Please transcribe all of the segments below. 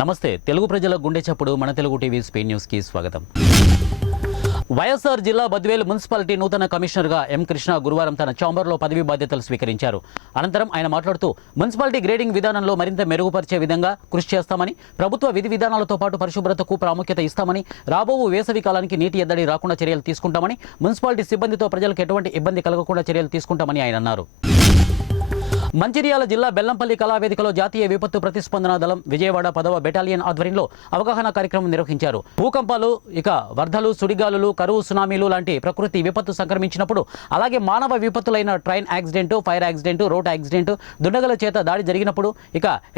నమస్తే తెలుగు ప్రజల గుండె చప్పుడు మన తెలుగు టీవీ స్పెయిన్ న్యూస్ కి స్వాగతం. వైఎస్ఆర్ జిల్లా బద్వేలు మున్సిపాలిటీ నూతన కమిషనర్గా ఎం కృష్ణ గురువారం తన ఛాంబర్లో పదవి బాధ్యతలు స్వీకరించారు. అనంతరం ఆయన మాట్లాడుతూ మున్సిపాలిటీ గ్రేడింగ్ విధానంలో మరింత మెరుగుపరిచే విధంగా కృషి చేస్తామని, ప్రభుత్వ విధి విధానాలతో పాటు పరిశుభ్రతకు ప్రాముఖ్యత ఇస్తామని, రాబోవు వేసవి కాలానికి నీటి ఎద్దడి రాకుండా చర్యలు తీసుకుంటామని, మున్సిపాలిటీ సిబ్బందితో ప్రజలకు ఎటువంటి ఇబ్బంది కలగకుండా చర్యలు తీసుకుంటామని ఆయన అన్నారు. మంచిర్యాల జిల్లా బెల్లంపల్లి కళావేదికలో జాతీయ విపత్తు ప్రతిస్పందన దళం విజయవాడ 10వ బెటాలియన్ ఆధ్వర్యంలో అవగాహన కార్యక్రమం నిర్వహించారు. భూకంపాలు, వరదలు, సుడిగాలులు, కరువు, సునామీలు లాంటి ప్రకృతి విపత్తు సంక్రమించినప్పుడు, అలాగే మానవ విపత్తులైన train accident, fire accident, road accident, దుండగల చేత దాడి జరిగినప్పుడు,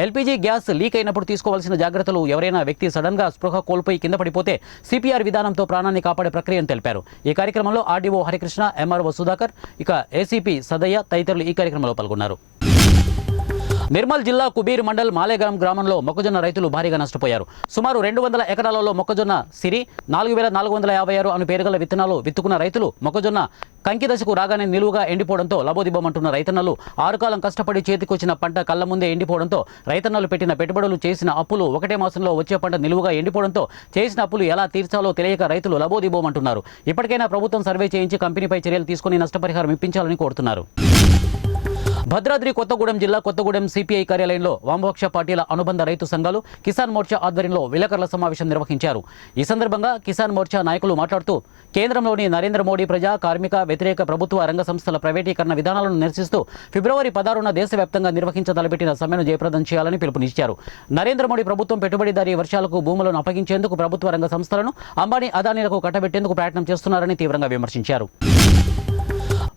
ఎల్పీజీ గ్యాస్ లీక్ అయినప్పుడు తీసుకోవాల్సిన జాగ్రత్తలు, ఎవరైనా వ్యక్తి సడన్ గా స్పృహ కోల్పోయి కింద పడిపోతే సిపిఆర్ విధానంతో ప్రాణాన్ని కాపాడే ప్రక్రియను తెలిపారు. ఈ కార్యక్రమంలో RDO Harikrishna, MRO Sudhakar, ACP Sadayya తదితరులు ఈ కార్యక్రమంలో పాల్గొన్నారు. నిర్మల్ జిల్లా కుబీర్ మండల్ మాలేగాం గ్రామంలో మొక్కజొన్న రైతులు భారీగా నష్టపోయారు. సుమారు 200 ఎకరాలలో మొక్కజొన్న సిరి 4456 అను పేరుగల విత్తనాలు విత్తుకున్న రైతులు మొక్కజొన్న కంకి దశకు రాగానే నిలువుగా ఎండిపోవడంతో లబోదిబోమంటున్న రైతన్నలు 6 కాలం కష్టపడి చేతికొచ్చిన పంట కళ్ల ముందే ఎండిపోవడంతో రైతన్నలు పెట్టిన పెట్టుబడులు, చేసిన అప్పులు ఒకటే మాసంలో వచ్చే పంట నిలువుగా ఎండిపోవడంతో చేసిన అప్పులు ఎలా తీర్చాలో తెలియక రైతులు లబోదిబోమంటున్నారు. ఇప్పటికైనా ప్రభుత్వం సర్వే చేయించి కంపెనీపై చర్యలు తీసుకుని నష్టపరిహారం ఇప్పించాలని కోరుతున్నారు. భద్రాద్రి కొత్తగూడెం జిల్లా కొత్తగూడెం సిపిఐ కార్యాలయంలో వామపక్ష పార్టీల అనుబంధ రైతు సంఘాలు కిసాన్ మోర్చా ఆధ్వర్యంలో విలేకరుల సమావేశం నిర్వహించారు. ఈ సందర్భంగా కిసాన్ మోర్చా నాయకులు మాట్లాడుతూ కేంద్రంలోని నరేంద్ర మోడీ ప్రజా, కార్మిక వ్యతిరేక ప్రభుత్వ రంగ సంస్థల ప్రైవేటీకరణ విధానాలను నిరసిస్తూ ఫిబ్రవరి 16న దేశవ్యాప్తంగా నిర్వహించదలబెట్టిన సమ్మెను జయప్రదం చేయాలని పిలుపునిచ్చారు. నరేంద్ర మోడీ ప్రభుత్వం పెట్టుబడిదారీ వర్షాలకు భూములను అప్పగించేందుకు ప్రభుత్వ రంగ సంస్థలను అంబానీ, అదానీలకు కట్టబెట్టేందుకు ప్రయత్నం చేస్తున్నారని తీవ్రంగా విమర్శించారు.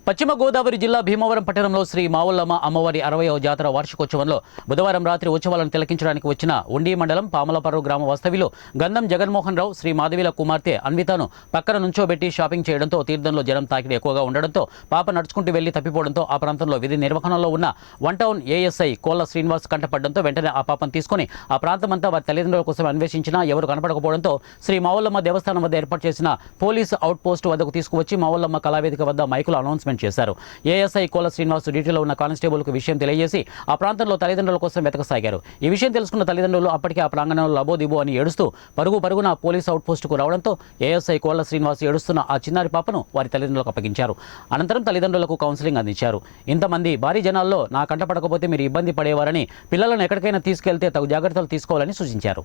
పశ్చిమ గోదావరి జిల్లా భీమవరం పట్టణంలో శ్రీ మావుల్లమ్మ అమ్మవారి 60వ జాతర వార్షికోత్సవంలో బుధవారం రాత్రి ఉత్సవాలను తిలకించడానికి వచ్చిన ఉండి మండలం పామలపర్రు గ్రామ వాస్తవ్యులు గంధం జగన్మోహన్ రావు శ్రీ మాధవిల కుమార్తె అన్వితను పక్కన నుంచోబెట్టి షాపింగ్ చేయడంతో తీర్థంలో జనం తాకిడి ఎక్కువగా ఉండడంతో పాప నడుచుకుంటూ వెళ్లి తప్పిపోవడంతో ఆ ప్రాంతంలో విధి నిర్వహణలో ఉన్న 1 టౌన్ ఏఎస్ఐ కోళ్ల శ్రీనివాస్ కంటపడడంతో వెంటనే ఆ పాపను తీసుకుని ఆ ప్రాంతమంతా వారి తల్లిదండ్రుల కోసం అన్వేషించినా ఎవరు కనపడకపోవడంతో శ్రీ మావుల్లమ్మ దేవస్థానం వద్ద ఏర్పాటు చేసిన పోలీసు అవుట్ పోస్ట్ వద్దకు తీసుకువచ్చి మావుల్లమ్మ కళావేదిక వద్ద మైకులు అనౌన్స్మెంట్ చేశారు. ఏఎస్ఐ కోళ్ల శ్రీనివాస్ డ్యూటీలో ఉన్న కానిస్టేబుల్కు విషయం తెలియజేసి ఆ ప్రాంతంలో తల్లిదండ్రుల కోసం వెతకసాగారు. ఈ విషయం తెలుసుకున్న తల్లిదండ్రులు అప్పటికే ఆ ప్రాంగణంలో లబోదిబో అని ఏడుస్తూ పరుగున పోలీస్ అవుట్ పోస్టుకు రావడంతో ఏఎస్ఐ కోళ్ల శ్రీనివాస్ ఏడుస్తున్న ఆ చిన్నారి పాపను వారి తల్లిదండ్రులకు అప్పగించారు. అనంతరం తల్లిదండ్రులకు కౌన్సిలింగ్ అందించారు. ఇంతమంది భారీ జనాల్లో నా కంటపడకపోతే మీరు ఇబ్బంది పడేవారని, పిల్లలను ఎక్కడికైనా తీసుకెళ్తే తగు జాగ్రత్తలు తీసుకోవాలని సూచించారు.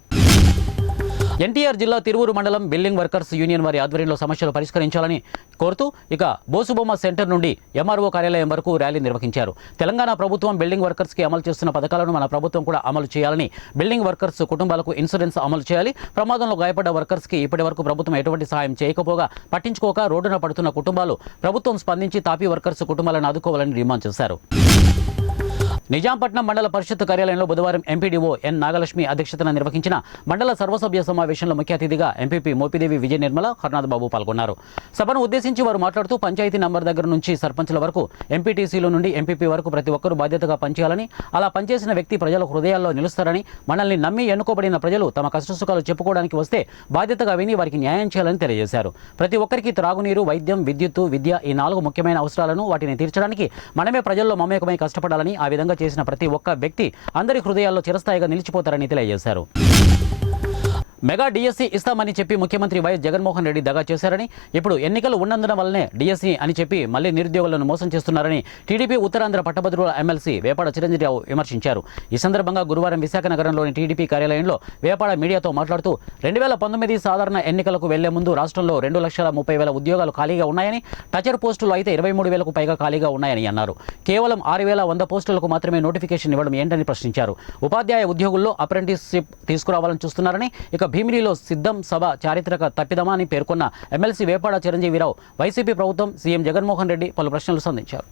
ఎన్టీఆర్ జిల్లా తిరువూరు మండలం బిల్డింగ్ వర్కర్స్ యూనియన్ వారి ఆధ్వర్యంలో సమస్యలు పరిష్కరించాలని కోరుతూ బోసుబొమ్మ సెంటర్ నుండి ఎంఆర్ఓ కార్యాలయం వరకు ర్యాలీ నిర్వహించారు. తెలంగాణ ప్రభుత్వం బిల్డింగ్ వర్కర్స్ కి అమలు చేస్తున్న పథకాలను మన ప్రభుత్వం కూడా అమలు చేయాలని, బిల్డింగ్ వర్కర్స్ కుటుంబాలకు ఇన్సూరెన్స్ అమలు చేయాలి, ప్రమాదంలో గాయపడ్డ వర్కర్స్ కి ఇప్పటి వరకు ప్రభుత్వం ఎటువంటి సహాయం చేయకపోగా పట్టించుకోక రోడ్డున పడుతున్న కుటుంబాలు ప్రభుత్వం స్పందించి తాపీ వర్కర్స్ కుటుంబాలను ఆదుకోవాలని డిమాండ్ చేశారు. నిజాంపట్నం మండల పరిషత్ కార్యాలయంలో బుధవారం ఎంపీడీఓ ఎన్ నాగలక్ష్మి అధ్యక్షతన నిర్వహించిన మండల సర్వసభ్య సమావేశంలో ముఖ్య అతిథిగా ఎంపీపీ మోపిదేవి విజయ నిర్మల, హర్నాథ్ బాబు పాల్గొన్నారు. సభను ఉద్దేశించి వారు మాట్లాడుతూ పంచాయతీ నంబర్ దగ్గర నుంచి సర్పంచ్ల వరకు, ఎంపీటీసీల నుండి ఎంపీపీ వరకు ప్రతి ఒక్కరూ బాధ్యతగా పనిచేయాలని, అలా పనిచేసిన వ్యక్తి ప్రజల హృదయాల్లో నిలుస్తారని, మనల్ని నమ్మి ఎన్నుకోబడిన ప్రజలు తమ కష్టసుఖాలు చెప్పుకోవడానికి వస్తే బాధ్యతగా విని వారికి న్యాయం చేయాలని తెలియజేశారు. ప్రతి ఒక్కరికి త్రాగునీరు, వైద్యం, విద్యుత్తు, విద్య ఈ 4 ముఖ్యమైన అవసరాలను వాటిని తీర్చడానికి మనమే ప్రజల్లో మమేకమై కష్టపడాలని, ఆ విధంగా చేసిన ప్రతి ఒక్క వ్యక్తి అందరి హృదయాల్లో చిరస్థాయిగా నిలిచిపోతారని తెలియజేశారు. మెగా డిఎస్సీ ఇస్తామని చెప్పి ముఖ్యమంత్రి వైఎస్ జగన్మోహన్ రెడ్డి దగా చేశారని, ఇప్పుడు ఎన్నికలు ఉన్నందున వల్లనే డిఎస్సీ అని చెప్పి మళ్లీ నిరుద్యోగులను మోసం చేస్తున్నారని టీడీపీ ఉత్తరాంధ్ర పట్టభద్రుల ఎమ్మెల్సీ వేపాడ చిరంజీవిరావు విమర్శించారు. ఈ సందర్భంగా గురువారం విశాఖ నగరంలోని టీడీపీ కార్యాలయంలో వేపాడ మీడియాతో మాట్లాడుతూ 2019 సాధారణ ఎన్నికలకు వెళ్లే ముందు రాష్ట్రంలో 2,30,000 ఉద్యోగాలు ఖాళీగా ఉన్నాయని, టచర్ పోస్టులు అయితే 23,000కు పైగా ఖాళీగా ఉన్నాయని అన్నారు. కేవలం 6,100 పోస్టులకు మాత్రమే నోటిఫికేషన్ ఇవ్వడం ఏంటని ప్రశ్నించారు. ఉపాధ్యాయ ఉద్యోగుల్లో అప్రెంటిస్షిప్ తీసుకురావాలని చూస్తున్నారని, భీమిలిలో సిద్ధం సభ చారిత్రక తప్పిదమా అని పేర్కొన్న ఎమ్మెల్సీ వేపాడ చిరంజీవిరావు వైసీపీ ప్రభుత్వం, సీఎం జగన్మోహన్ రెడ్డి పలు ప్రశ్నలు సంధించారు.